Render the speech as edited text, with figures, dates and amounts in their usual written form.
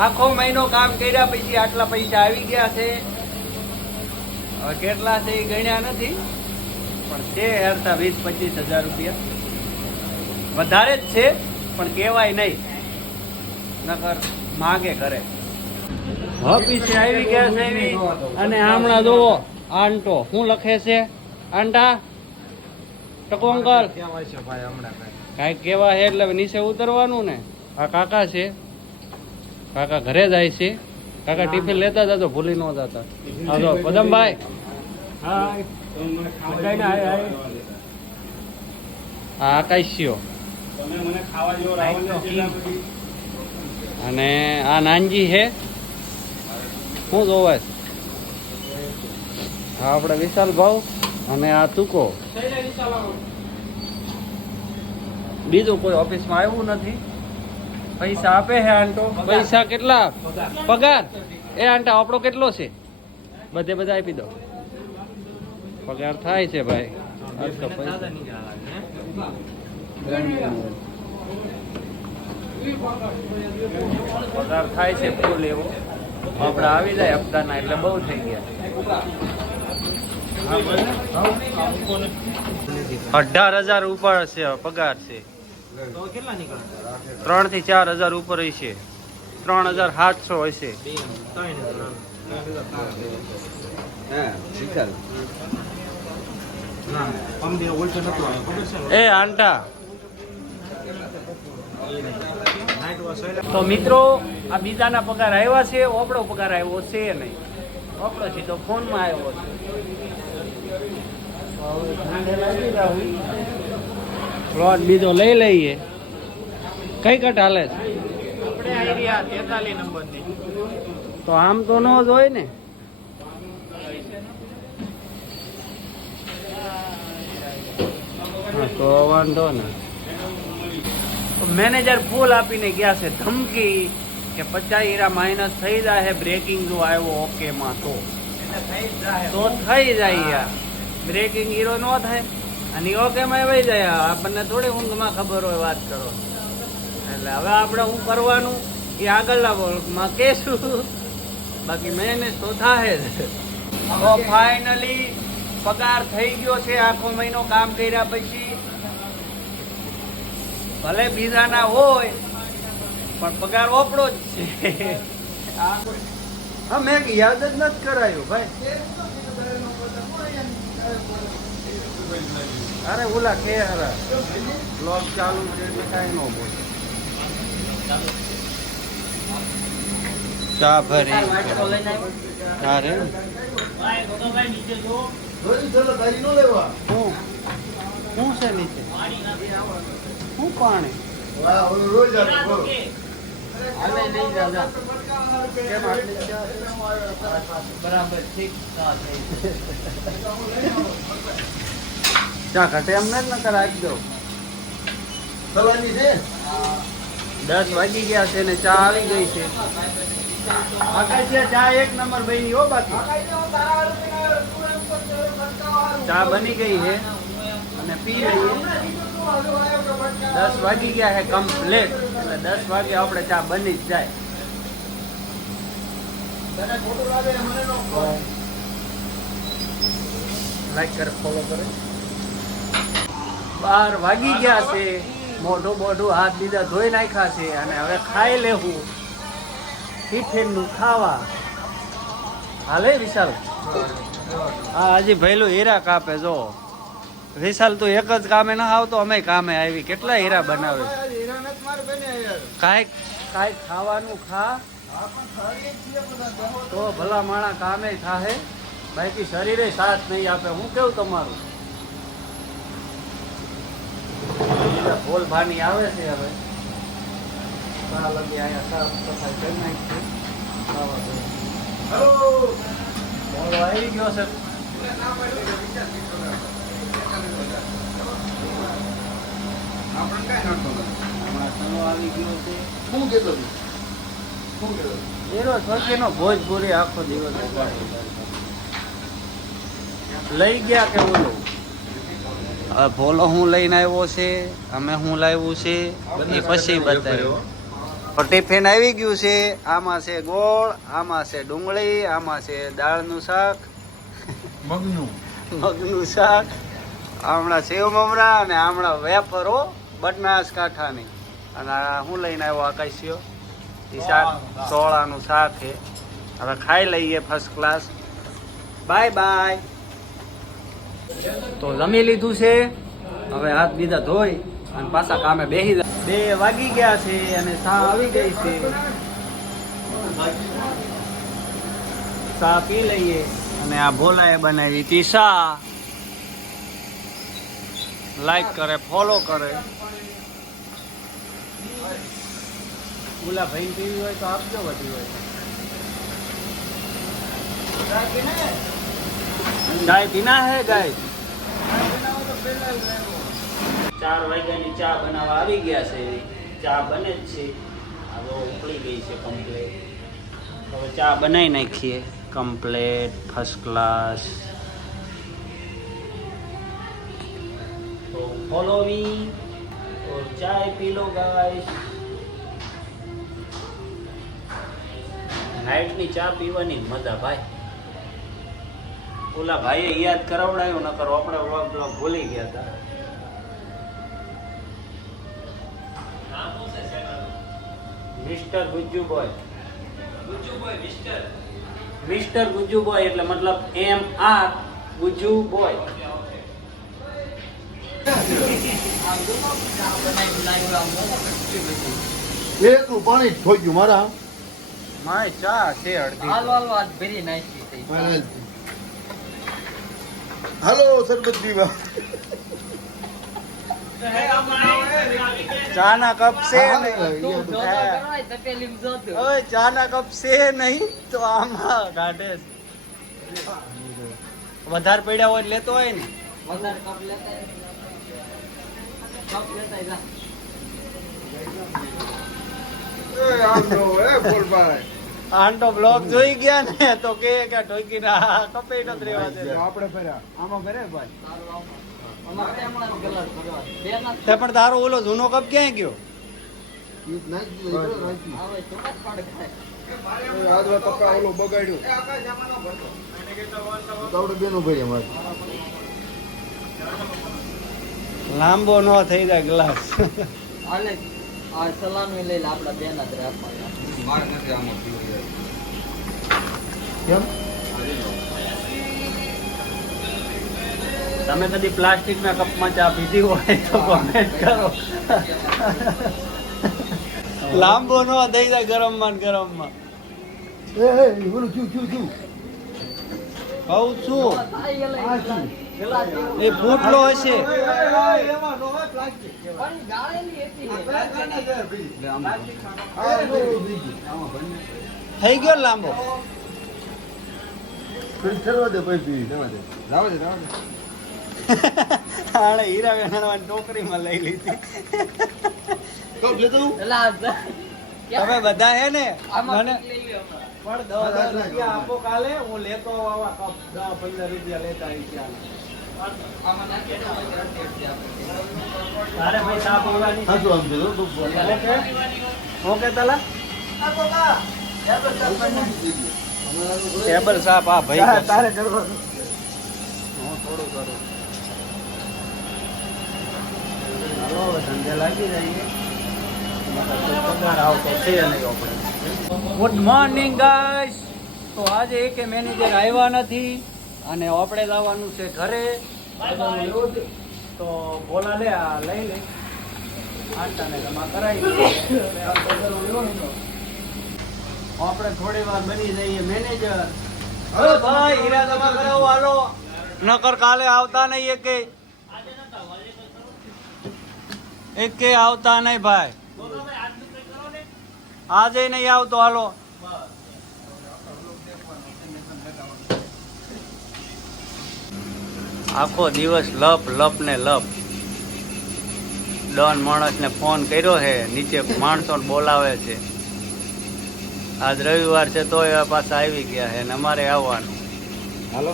આખો મહિનો કામ કર્યા પછી આટલા પૈસા આવી ગયા છે. હવે કેટલા છે એ ગણ્યા નથી, પણ છે હેરતા 20-25 હજાર રૂપિયા. વધારે જ છે પણ કહેવાય નહીં, નકર માગે કરે. ઓફિસે આવી ગયા છે એવી. અને હમણાં જોવો આંટો શું લખે છે. આંટા ટકો અંકલ કાંઈક કેવા છે એટલે નીચે ઉતરવાનું ને. આ કાકા છે, કાકા ઘરે જાય છે. કાકા ટિફિન લેતા જતો, ભૂલી ન જતા. હાલો પદમભાઈ. આ આકાશીઓ અને આ નાનજી છે. શું જોવે છે? હા આપણે વિશાલ ભાવ અને આ તુકો. બીજું કોઈ ઓફિસમાં આવ્યું નથી. પૈસા આપે છે આંટો. પૈસા કેટલા? પગાર એ આંટા આપણો કેટલો છે? બધે બધા આપી દો. પગાર થાય છે ભાઈ. પગાર થાય છે ફૂલ એવો. આપણે આવી જાય હપ્તાના એટલે બહુ થઈ ગયા. 18,000 ઉપર છે પગાર છે. 3 થી 4,000 ઉપર હશે. 3,700 હશે. એ આંટા તો મિત્રો આ બીજાના પગાર આવ્યા છે, આપણો પગાર આવ્યો છે નહીં. આપણો સીધો ફોનમાં આવ્યો છે. પ્લોટ બીજો લઈ લઈએ. કઈ કટ હાલે છે? આપણે 43 નંબરની. તો આમ તો ન જ હોય ને. તો વાંધો ને. મેનેજર ફૂલ આપીને ગયા છે ધમકી કે 50 હીરા માઇનસ થઈ જાય બ્રેકિંગ જો આવ્યો ઓકે માં તો થઈ જાય યાર. બ્રેકિંગ હીરો ન થાય અને ઓકે માં વહી જાય. આપણને થોડી ઊંઘમાં ખબર હોય વાત કરો. એટલે હવે આપણે શું કરવાનું એ આગળના વર્ગમાં કહેશું. બાકી મહેનત તો થાય જ. તો ફાઇનલી પગાર થઈ ગયો છે. આખો મહિનો કામ કર્યા પછી ભલે બીજાના હોય પણ પગાર ઓપડો જ છે. હા મેં યાદ જ નથી કરાયું ભાઈ. અરે ઓલા કે હરા બ્લોગ ચાલુ છે એટલે કાંઈ ન બોલે. ચા ભરી અરે શું છે નીચે? શું પાણી? ચા ઘટે એમને જ નકર આપી દો. 10 વાગી ગયા છે ને ચા આવી ગઈ છે. ચા 1 નંબર બની હો. બાકી ચા બની ગઈ છે અને પી લઈએ. 10 વાગી ગયા છે કમ્પ્લીટ. એટલે 10 વાગે આપણે ચા બની જ જાય. લાઈક કરે, ફોલો કરે. 12 વાગી ગયા છે. મોઢું મોઢું હાથ બીજા ધોઈ નાખ્યા છે અને હવે ખાઈ લેવું ટિફિન નું ખાવા. હાલે વિશાલ? હા હજી ભૈલું હીરા કાપે. જો વિશાલ તું એક જ કામે ના આવતો, અમે કામે આવી. કેટલા હીરા બનાવે. કાંઈક ખાવાનું ખા તો ભલા માણા કામે થાહે. બાકી શરીરે સાથ નહીં આપે. હું કેવું તમારું? ભોલ ભાની આવે છે. હવે લગી અહીંયા સાફ સફાઈ કરી નાખી. આવી ગયો છે. ભોજપુરી આખો દિવસ લઈ ગયા કે ઓલું ભોલો હું લઈને આવ્યો છે, અમે હું લાવ્યું છે એ પછી બતાવ્યું. ટિફિન આવી ગયું છે. આમાં છે ગોળ, આમાં છે ડુંગળી, આમાં છે દાળનું શાક, મગનું શાક, હમણાં સેવ મમરા અને હમણાં વેફરો બનાસકાંઠાની. અને હું લઈને આવ્યો આકાશીઓ એ શાક, સોળાનું શાક છે. હવે ખાઈ લઈએ ફર્સ્ટ ક્લાસ. Bye bye. તો જમી લીધું છે. હવે હાથ બીજા ધોઈ અને પાછા કામે બેસી જાય. 2 વાગી ગયા છે અને ચા આવી ગઈ છે. ચા પી લઈએ. અને આ ભોલાએ બનાવી હતી ચા. લાઈક કરે, ફોલો કરે. ઓલા ભાઈ પીવી હોય તો આપજો, વધી હોય ચાય પીના હે ગાય. 4 વાગ્યાની ચા બનાવવા આવી ગયા છે. ચા બને જ છે. હવે ઉકળી ગઈ છે કમ્પ્લેટ. હવે ચા બનાવી નાખીએ કમ્પ્લેટ ફર્સ્ટ ક્લાસ. તો ફોલો મી और चाय पी लो गाइस. નાઈટ ની ચા પીવાની મજા ભાઈ. ઓલા ભાઈએ યાદ કરાવડાયું, નકર આપણે વ્લોગ ભૂલી ગયા હતા. Mister Gujju boy. Mister Gujju boy એટલે મતલબ MR ગુજ્જુ બોય. એટલું પાણી થઈ ગયું મારા. માય ચા છે અડધી. હાલો સરબતજી બા. ચા ના કપ છે નહીં. ઓય ચા ના કપ છે નહીં તો આમાં કાઢે. વધારે પડ્યા હોય લેતો હોય ને. આંટો બ્લોગ જોઈ ગયા ને તો કે ઠોકી ના કપે ન રેવા દે. આપણે ફર્યા આમાં ફરે ભાઈ. તે પણ તારો ઓલો જૂનો કપ ક્યાં ગયો? લાંબો ન થઈ જાય ગ્લાસ. સલામી લઈ લે આપડા બેન જ કેમ તમે કદી પ્લાસ્ટિક ના કપમાં ચા પીધી હોય તો કોમેન્ટ કરો. લાંબો ન થઈ જાય ગરમમાં ને ગરમમાં. ઓલું ક્યુ કહું છું એ ફૂટલો હશે. થઈ ગયો લાંબો. આણે હીરા વેણવાની ટોકરીમાં લઈ લીધી. તમે બધા હે ને મને પણ 10,000 રૂપિયા આપો કાલે. હું લેતો આવા કપ 10-15 રૂપિયા લેતા તારે ભાઈ ચા પીવાની. ઓકે તલા ટેબલ સાપ. આ ભાઈ તારે કરવાનું. હું થોડું કરું. હાલો ધંધે લાગી જઈએ. પગાર આવતો છે નહીં આપણે. Good morning guys. તો આજે એક મેનેજર આવ્યા નથી અને આપણે જવાનું છે ઘરે. તો બોલા લે આ લઈ લે. આટાને જમા કરાવી આપણે થોડી વાર બની જઈએ મેનેજર. હવે ભાઈ હીરા જમા કરાવો હાલો. નકર કાલે આવતા નહીં એકે આવતા નહીં ભાઈ. આજે નહીં આવતો હાલો. આખો દિવસ લપ લપ ને લપ. ડોન માણસને ફોન કર્યો છે, નીચે માણસો બોલાવે છે. આજ રવિવાર છે તો એવા પાછા આવી ગયા છે ને અમારે આવવાનું. હાલો